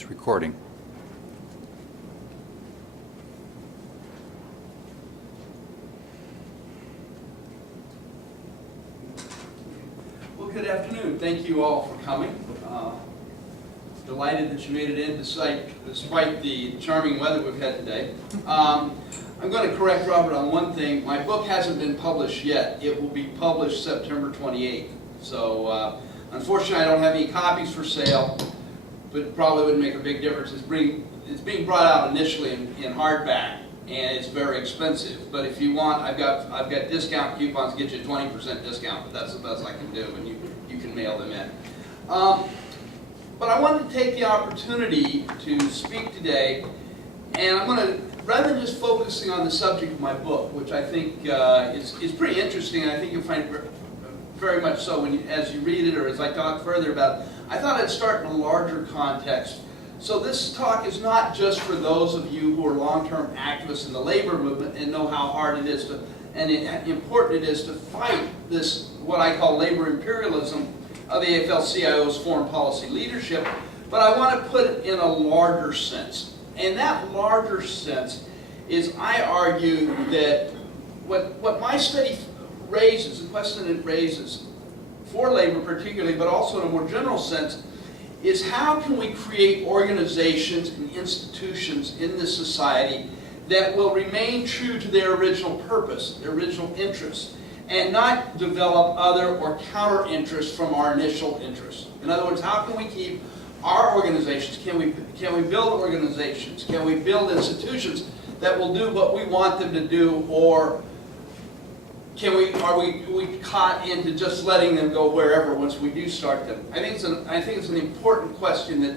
It's recording. Well, good afternoon. Thank you all for coming. Delighted that you made it in despite the charming weather we've had today. I'm going to correct Robert on one thing. My book hasn't been published yet. It will be published September 28th. So unfortunately, I don't have any copies for sale, but it probably wouldn't make a big difference. It's being brought out initially in hardback, and it's very expensive. But if you want, I've got discount coupons to get you a 20% discount, but that's the best I can do, and you can mail them in. But I wanted to take the opportunity to speak today, and I'm going to, rather than just focusing on the subject of my book, which I think is pretty interesting, and I think you'll find very much so as you read it or as I talk further about it, I thought I'd start in a larger context. So this talk is not just for those of you who are long-term activists in the labor movement and know how hard it is to, and important it is to fight this, what I call labor imperialism of the AFL-CIO's foreign policy leadership, but I want to put it in a larger sense. And that larger sense is, I argue that what my study raises, the question it raises for labor particularly, but also in a more general sense, is how can we create organizations and institutions in this society that will remain true to their original purpose, their original interests, and not develop other or counter interests from our initial interests. In other words, how can we keep our organizations, can we build organizations, can we build institutions that will do what we want them to do, or are we caught into just letting them go wherever once we do start them? I think it's an important question that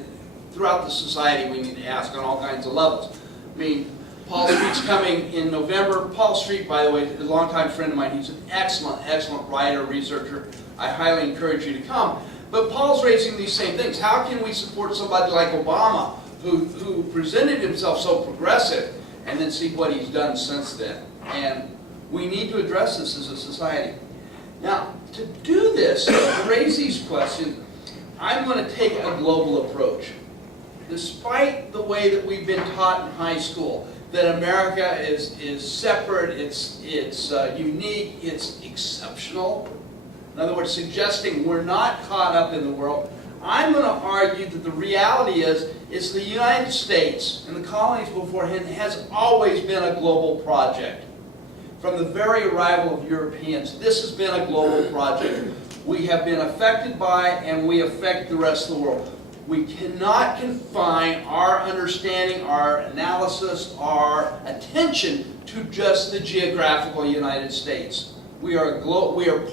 throughout the society we need to ask on all kinds of levels. I mean, Paul Street's coming in November. Paul Street, by the way, is a longtime friend of mine. He's an excellent writer, researcher. I highly encourage you to come. But Paul's raising these same things. How can we support somebody like Obama, who presented himself so progressive, and then see what he's done since then? And we need to address this as a society. Now, to do this, to raise these questions, I'm going to take a global approach. Despite the way that we've been taught in high school, that America is separate, it's unique, it's exceptional. In other words, suggesting we're not caught up in the world. I'm going to argue that the reality is the United States and the colonies beforehand has always been a global project. From the very arrival of Europeans, this has been a global project. We have been affected by, and we affect the rest of the world. We cannot confine our understanding, our analysis, our attention to just the geographical United States. We are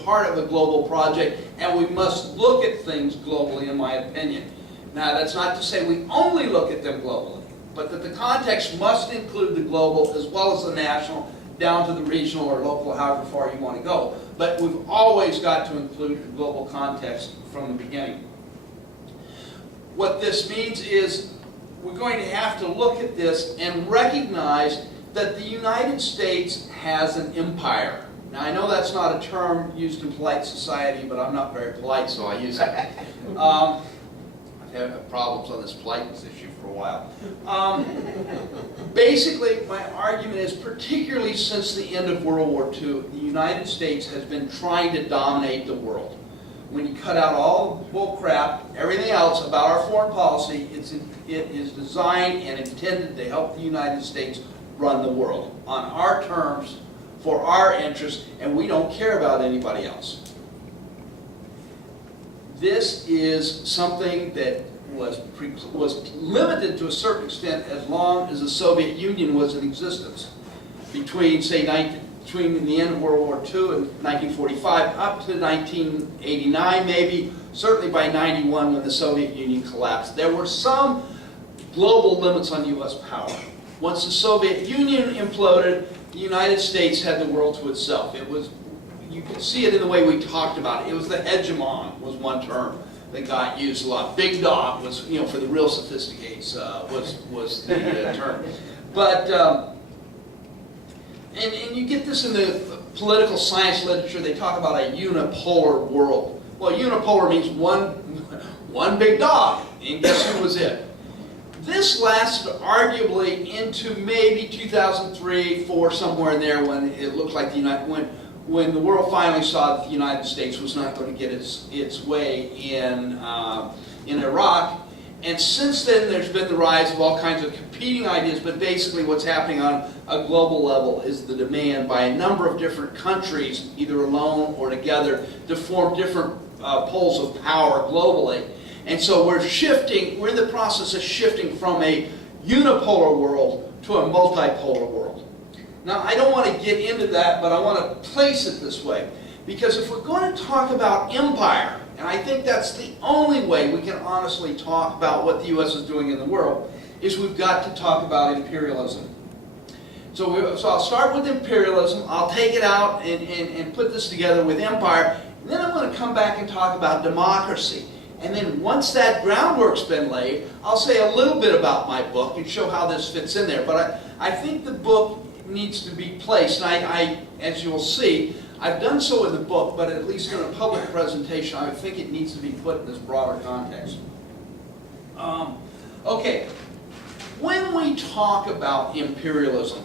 part of a global project, and we must look at things globally, in my opinion. Now, that's not to say we only look at them globally, but that the context must include the global as well as the national, down to the regional or local, however far you want to go. But we've always got to include the global context from the beginning. What this means is we're going to have to look at this and recognize that the United States has an empire. Now, I know that's not a term used in polite society, but I'm not very polite, so I use it. I've had problems on this politeness issue for a while. Basically, my argument is, particularly since the end of World War II, the United States has been trying to dominate the world. When you cut out all the bull crap, everything else about our foreign policy, it is designed and intended to help the United States run the world on our terms, for our interests, and we don't care about anybody else. This is something that was limited to a certain extent as long as the Soviet Union was in existence. Between, say, between the end of World War II and 1945 up to 1989 maybe, certainly by 91 when the Soviet Union collapsed. There were some global limits on U.S. power. Once the Soviet Union imploded, the United States had the world to itself. It was, you could see it in the way we talked about it. It was the hegemon, was one term that got used a lot. Big dog was, for the real sophisticates, was the term. But, and you get this in the political science literature. They talk about a unipolar world. Well, unipolar means one big dog, and guess who was it? This lasted arguably into maybe 2003, 4, somewhere in there, when it looked like when the world finally saw that the United States was not going to get its way in Iraq. And since then, there's been the rise of all kinds of competing ideas, but basically what's happening on a global level is the demand by a number of different countries, either alone or together, to form different poles of power globally. And so we're in the process of shifting from a unipolar world to a multipolar world. Now, I don't want to get into that, but I want to place it this way. Because if we're going to talk about empire, and I think that's the only way we can honestly talk about what the U.S. is doing in the world, is we've got to talk about imperialism. So I'll start with imperialism, I'll take it out and put this together with empire, and then I'm going to come back and talk about democracy. And then once that groundwork's been laid, I'll say a little bit about my book and show how this fits in there. But I think the book needs to be placed, and as you'll see, I've done so in the book, but at least in a public presentation, I think it needs to be put in this broader context. Okay, when we talk about imperialism,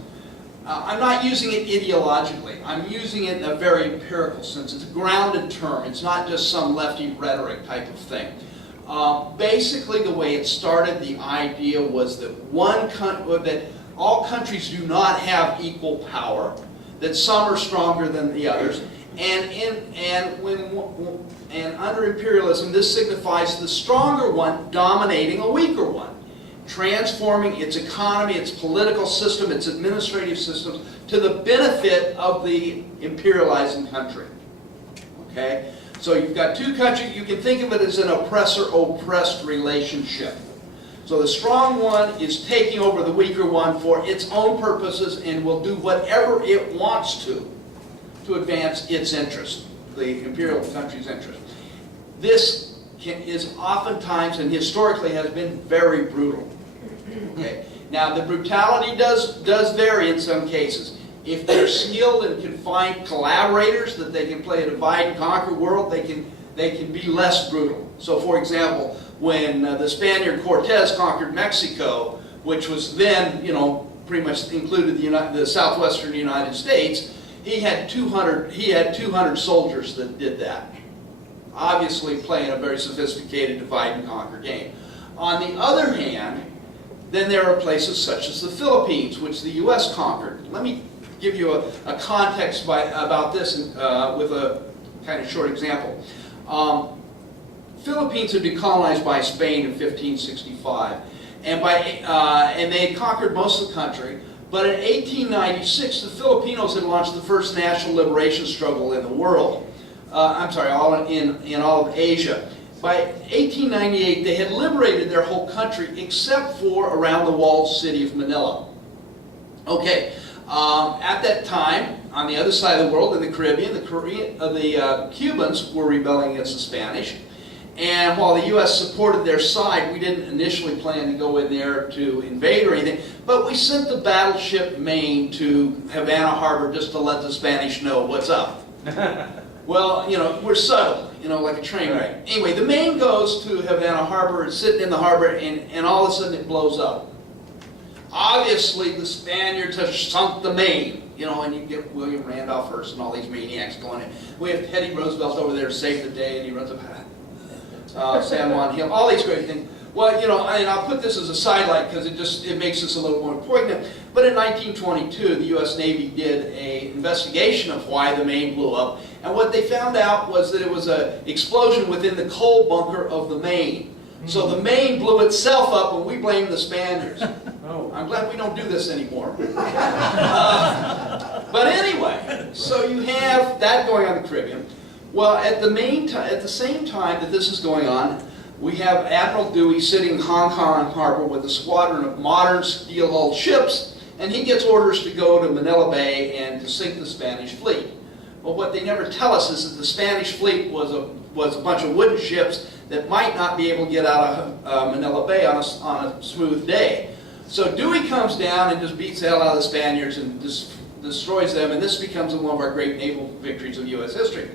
I'm not using it ideologically. I'm using it in a very empirical sense. It's a grounded term. It's not just some lefty rhetoric type of thing. Basically, the way it started, the idea was that all countries do not have equal power, that some are stronger than the others, and under imperialism, this signifies the stronger one dominating a weaker one, transforming its economy, its political system, its administrative system to the benefit of the imperializing country. Okay? So you've got two countries, you can think of it as an oppressor-oppressed relationship. So the strong one is taking over the weaker one for its own purposes and will do whatever it wants to advance its interest, the imperial country's interest. This is oftentimes and historically has been very brutal. Okay? Now the brutality does vary in some cases. If they're skilled and can find collaborators that they can play a divide and conquer world, they can be less brutal. So for example, when the Spaniard Cortez conquered Mexico, which was then, pretty much included the southwestern United States, he had 200 soldiers that did that. Obviously playing a very sophisticated divide and conquer game. On the other hand, then there are places such as the Philippines, which the U.S. conquered. Let me give you a context about this with a kind of short example. Philippines had been colonized by Spain in 1565, and they had conquered most of the country. But in 1896, the Filipinos had launched the first national liberation struggle in the world. In all of Asia. By 1898, they had liberated their whole country except for around the walled city of Manila. Okay, at that time, on the other side of the world, in the Caribbean, the Cubans were rebelling against the Spanish. And while the U.S. supported their side, we didn't initially plan to go in there to invade or anything, but we sent the battleship Maine to Havana Harbor just to let the Spanish know what's up. Well, we're subtle, like a train wreck. Anyway, the Maine goes to Havana Harbor, it's sitting in the harbor, and all of a sudden it blows up. Obviously, the Spaniards have sunk the Maine, and you get William Randolph Hearst and all these maniacs going in. We have Teddy Roosevelt over there to save the day, and he runs up San Juan Hill, all these great things. Well, and I'll put this as a sidelight because it makes this a little more poignant. But in 1922, the U.S. Navy did an investigation of why the Maine blew up, and what they found out was that it was an explosion within the coal bunker of the Maine. So the Maine blew itself up, and we blamed the Spaniards. Oh. I'm glad we don't do this anymore. But anyway, so you have that going on in the Caribbean. Well, at the same time that this is going on, we have Admiral Dewey sitting in Hong Kong Harbor with a squadron of modern steel-hulled ships, and he gets orders to go to Manila Bay and to sink the Spanish fleet. Well, what they never tell us is that the Spanish fleet was a bunch of wooden ships that might not be able to get out of Manila Bay on a smooth day. So Dewey comes down and just beats the hell out of the Spaniards and destroys them, and this becomes one of our great naval victories of U.S. history.